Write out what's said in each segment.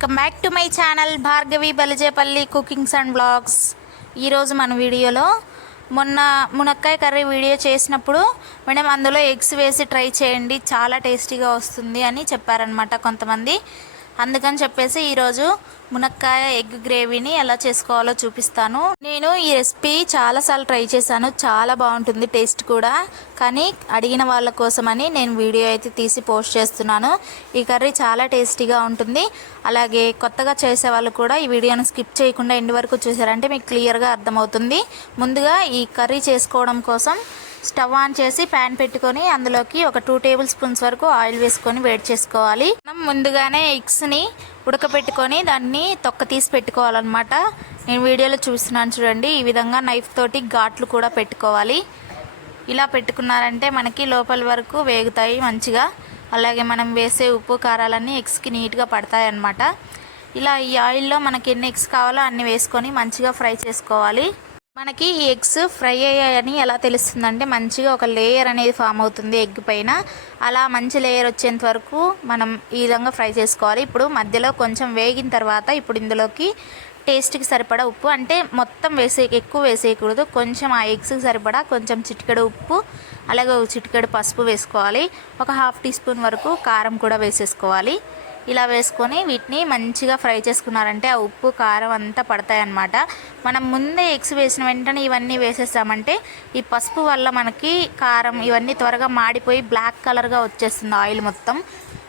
Welcome back to my channel Bhargavi Balijepalli cookings and blogs. ఈరోజు మన వీడియోలో మొన్న మునక్కాయ కర్రీ వీడియో చేసినప్పుడు మేడం అందులో ఎగ్స్ వేసి ట్రై చేయండి చాలా టేస్టీగా వస్తుంది అని చెప్పారనమాట కొంతమంది. అందుకని చెప్పేసి ఈరోజు మునక్కాయ ఎగ్ గ్రేవీని ఎలా చేసుకోవాలో చూపిస్తాను. నేను ఈ రెసిపీ చాలాసార్లు ట్రై చేశాను. చాలా బాగుంటుంది టేస్ట్ కూడా. కానీ అడిగిన వాళ్ళ కోసమని నేను వీడియో అయితే తీసి పోస్ట్ చేస్తున్నాను. ఈ కర్రీ చాలా టేస్టీగా ఉంటుంది. అలాగే కొత్తగా చేసే వాళ్ళు కూడా ఈ వీడియోను స్కిప్ చేయకుండా ఎండ్ వరకు చూసారంటే మీకు క్లియర్గా అర్థమవుతుంది. ముందుగా ఈ కర్రీ చేసుకోవడం కోసం స్టవ్ ఆన్ చేసి ప్యాన్ పెట్టుకొని అందులోకి ఒక టూ టేబుల్ స్పూన్స్ వరకు ఆయిల్ వేసుకొని వేడి చేసుకోవాలి. మనం ముందుగానే ఎగ్స్ని ఉడకపెట్టుకొని దాన్ని తొక్క తీసి పెట్టుకోవాలన్నమాట. నేను వీడియోలో చూస్తున్నాను చూడండి ఈ విధంగా నైఫ్ తోటి ఘాట్లు కూడా పెట్టుకోవాలి. ఇలా పెట్టుకున్నారంటే మనకి లోపల వరకు వేగుతాయి మంచిగా. అలాగే మనం వేసే ఉప్పు కారాలన్నీ ఎగ్స్కి నీట్గా పడతాయి అన్నమాట. ఇలా ఈ ఆయిల్లో మనకి ఎన్ని ఎగ్స్ కావాలో అన్ని వేసుకొని మంచిగా ఫ్రై చేసుకోవాలి. మనకి ఈ ఎగ్స్ ఫ్రై అయ్యాయని ఎలా తెలుస్తుందంటే మంచిగా ఒక లేయర్ అనేది ఫామ్ అవుతుంది ఎగ్ పైన. అలా మంచి లేయర్ వచ్చేంత వరకు మనం ఈ విధంగా ఫ్రై చేసుకోవాలి. ఇప్పుడు మధ్యలో కొంచెం వేగిన తర్వాత ఇప్పుడు ఇందులోకి టేస్ట్కి సరిపడా ఉప్పు అంటే మొత్తం వేసే ఎక్కువ వేసేయకూడదు. కొంచెం ఆ ఎగ్స్కి సరిపడా కొంచెం చిటికెడు ఉప్పు అలాగే ఒక చిటికెడు పసుపు వేసుకోవాలి. ఒక హాఫ్ టీ స్పూన్ వరకు కారం కూడా వేసేసుకోవాలి. ఇలా వేసుకొని వీటిని మంచిగా ఫ్రై చేసుకున్నారంటే ఆ ఉప్పు కారం అంతా పడతాయన్నమాట. మనం ముందే ఎగ్స్ వేసిన వెంటనే ఇవన్నీ వేసేసామంటే ఈ పసుపు వల్ల మనకి కారం ఇవన్నీ త్వరగా మాడిపోయి బ్లాక్ కలర్గా వచ్చేస్తుంది ఆయిల్ మొత్తం.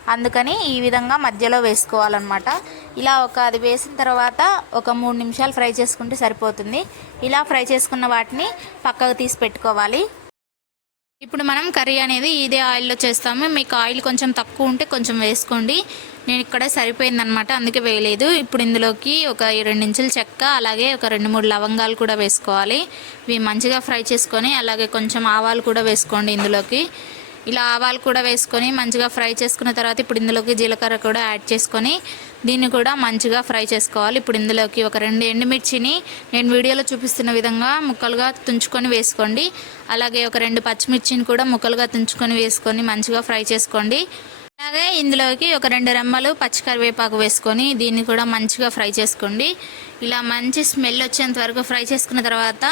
అందుకని ఈ విధంగా మధ్యలో వేసుకోవాలన్నమాట. ఇలా ఒక అది వేసిన తర్వాత ఒక మూడు నిమిషాలు ఫ్రై చేసుకుంటే సరిపోతుంది. ఇలా ఫ్రై చేసుకున్న వాటిని పక్కకు తీసి పెట్టుకోవాలి. ఇప్పుడు మనం కర్రీ అనేది ఇదే ఆయిల్లో చేస్తాము. మీకు ఆయిల్ కొంచెం తక్కువ ఉంటే కొంచెం వేసుకోండి. నేను ఇక్కడ సరిపోయిందనమాట అందుకే వేయలేదు. ఇప్పుడు ఇందులోకి ఒక రెండు ఇంచుల చెక్క అలాగే ఒక రెండు మూడు లవంగాలు కూడా వేసుకోవాలి. ఇవి మంచిగా ఫ్రై చేసుకొని అలాగే కొంచెం ఆవాలు కూడా వేసుకోండి ఇందులోకి. ఇలా ఆవాలు కూడా వేసుకొని మంచిగా ఫ్రై చేసుకున్న తర్వాత ఇప్పుడు ఇందులోకి జీలకర్ర కూడా యాడ్ చేసుకొని దీన్ని కూడా మంచిగా ఫ్రై చేసుకోవాలి. ఇప్పుడు ఇందులోకి ఒక రెండు ఎండుమిర్చిని నేను వీడియోలో చూపిస్తున్న విధంగా ముక్కలుగా తుంచుకొని వేసుకోండి. అలాగే ఒక రెండు పచ్చిమిర్చిని కూడా ముక్కలుగా తుంచుకొని వేసుకొని మంచిగా ఫ్రై చేసుకోండి. అలాగే ఇందులోకి ఒక రెండు రెమ్మలు పచ్చికరివేపాకు వేసుకొని దీన్ని కూడా మంచిగా ఫ్రై చేసుకోండి. ఇలా మంచి స్మెల్ వచ్చేంత వరకు ఫ్రై చేసుకున్న తర్వాత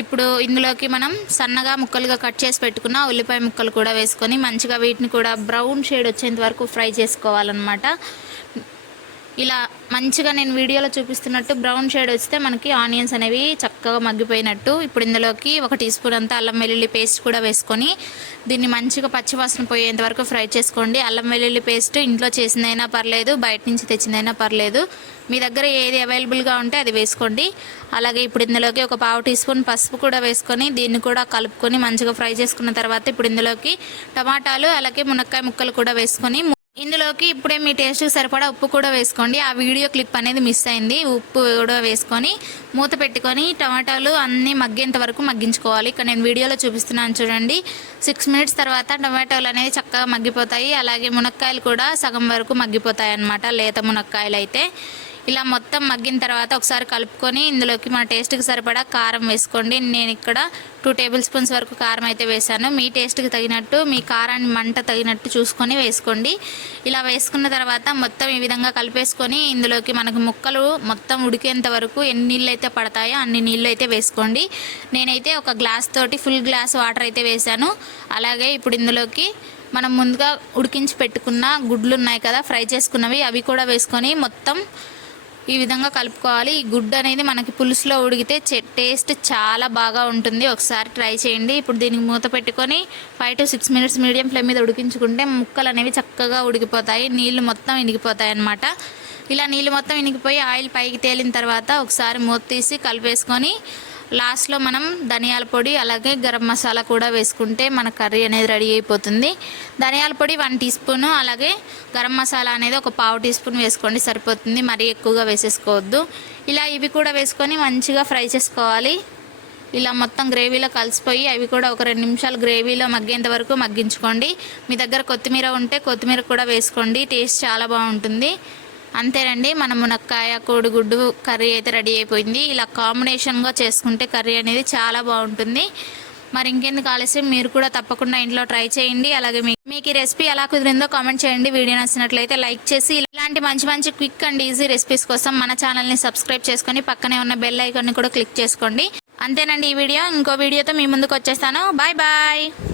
ఇప్పుడు ఇందులోకి మనం సన్నగా ముక్కలుగా కట్ చేసి పెట్టుకున్న ఉల్లిపాయ ముక్కలు కూడా వేసుకొని మంచిగా వీటిని కూడా బ్రౌన్ షేడ్ వచ్చేంత వరకు ఫ్రై చేసుకోవాలన్నమాట. ఇలా మంచిగా నేను వీడియోలో చూపిస్తున్నట్టు బ్రౌన్ షేడ్ వస్తే మనకి ఆనియన్స్ అనేవి చక్కగా మగ్గిపోయినట్టు. ఇప్పుడు ఇందులోకి ఒక టీ స్పూన్ అంతా అల్లం వెల్లుల్లి పేస్ట్ కూడా వేసుకొని దీన్ని మంచిగా పచ్చివాసన పోయేంత వరకు ఫ్రై చేసుకోండి. అల్లం వెల్లుల్లి పేస్ట్ ఇంట్లో చేసిందైనా పర్లేదు బయట నుంచి తెచ్చిందైనా పర్లేదు. మీ దగ్గర ఏది అవైలబుల్గా ఉంటే అది వేసుకోండి. అలాగే ఇప్పుడు ఇందులోకి ఒక పావు టీ స్పూన్ పసుపు కూడా వేసుకొని దీన్ని కూడా కలుపుకొని మంచిగా ఫ్రై చేసుకున్న తర్వాత ఇప్పుడు ఇందులోకి టమాటాలు అలాగే మునక్కాయ ముక్కలు కూడా వేసుకొని ఇందులోకి ఇప్పుడే మీ టేస్ట్కి సరిపడా ఉప్పు కూడా వేసుకోండి. ఆ వీడియో క్లిప్ అనేది మిస్ అయింది. ఉప్పు కూడా వేసుకొని మూత పెట్టుకొని టమాటాలు అన్నీ మగ్గేంత వరకు మగ్గించుకోవాలి. ఇక్కడ నేను వీడియోలో చూపిస్తున్నాను చూడండి. సిక్స్ మినిట్స్ తర్వాత టమాటాలు అనేవి చక్కగా మగ్గిపోతాయి. అలాగే మునక్కాయలు కూడా సగం వరకు మగ్గిపోతాయి అన్నమాట లేత మునక్కాయలు అయితే. ఇలా మొత్తం మగ్గిన తర్వాత ఒకసారి కలుపుకొని ఇందులోకి మన టేస్ట్కి సరిపడా కారం వేసుకోండి. నేను ఇక్కడ టూ టేబుల్ స్పూన్స్ వరకు కారం అయితే వేసాను మీ టేస్ట్కి తగినట్టు మీ కారాన్ని మంట తగినట్టు చూసుకొని వేసుకోండి. ఇలా వేసుకున్న తర్వాత మొత్తం ఈ విధంగా కలిపేసుకొని ఇందులోకి మనకు ముక్కలు మొత్తం ఉడికేంత వరకు ఎన్ని నీళ్ళు అయితే పడతాయో అన్ని నీళ్ళు అయితే వేసుకోండి. నేనైతే ఒక గ్లాస్ తోటి ఫుల్ గ్లాస్ వాటర్ అయితే వేసాను అలాగే ఇప్పుడు ఇందులోకి మనం ముందుగా ఉడికించి పెట్టుకున్న గుడ్లు ఉన్నాయి కదా ఫ్రై చేసుకున్నవి అవి కూడా వేసుకొని మొత్తం ఈ విధంగా కలుపుకోవాలి. ఈ గుడ్డు అనేది మనకి పులుసులో ఉడికితే టేస్ట్ చాలా బాగా ఉంటుంది. ఒకసారి ట్రై చేయండి. ఇప్పుడు దీనికి మూత పెట్టుకొని five to six minutes medium flame మీద ఉడికించుకుంటే ముక్కలు అనేవి చక్కగా ఉడికిపోతాయి. నీళ్ళు మొత్తం ఇనిగిపోతాయి అన్నమాట ఇలా నీళ్ళు మొత్తం ఇనిగిపోయి ఆయిల్ పైకి తేలిన తర్వాత ఒకసారి మూత తీసి కలిపేసుకొని లాస్ట్లో మనం ధనియాల పొడి అలాగే గరం మసాలా కూడా వేసుకుంటే మన కర్రీ అనేది రెడీ అయిపోతుంది. ధనియాల పొడి వన్ టీ స్పూన్ అలాగే గరం మసాలా అనేది ఒక పావు టీ స్పూన్ వేసుకోండి సరిపోతుంది. మరీ ఎక్కువగా వేసేసుకోవద్దు. ఇలా ఇవి కూడా వేసుకొని మంచిగా ఫ్రై చేసుకోవాలి. ఇలా మొత్తం గ్రేవీలో కలిసిపోయి అవి కూడా ఒక రెండు నిమిషాలు గ్రేవీలో మగ్గేంత వరకు మగ్గించుకోండి. మీ దగ్గర కొత్తిమీర ఉంటే కొత్తిమీర కూడా వేసుకోండి. టేస్ట్ చాలా బాగుంటుంది. అంతేనండి మన మునక్కాయ కోడిగుడ్డు కర్రీ అయితే రెడీ అయిపోయింది. ఇలా కాంబినేషన్గా చేసుకుంటే కర్రీ అనేది చాలా బాగుంటుంది. మరి ఇంకెందుకు ఆలస్యం మీరు కూడా తప్పకుండా ఇంట్లో ట్రై చేయండి. అలాగే మీ మీకు ఈ రెసిపీ ఎలా కుదిరిందో కామెంట్ చేయండి. వీడియో నచ్చినట్లయితే లైక్ చేసి ఇలాంటి మంచి మంచి క్విక్ అండ్ ఈజీ రెసిపీస్ కోసం మన ఛానల్ని సబ్స్క్రైబ్ చేసుకొని పక్కనే ఉన్న బెల్ ఐకాన్ని కూడా క్లిక్ చేసుకోండి. అంతేనండి ఈ వీడియో. ఇంకో వీడియోతో మీ ముందుకు వచ్చేస్తాను. Bye bye.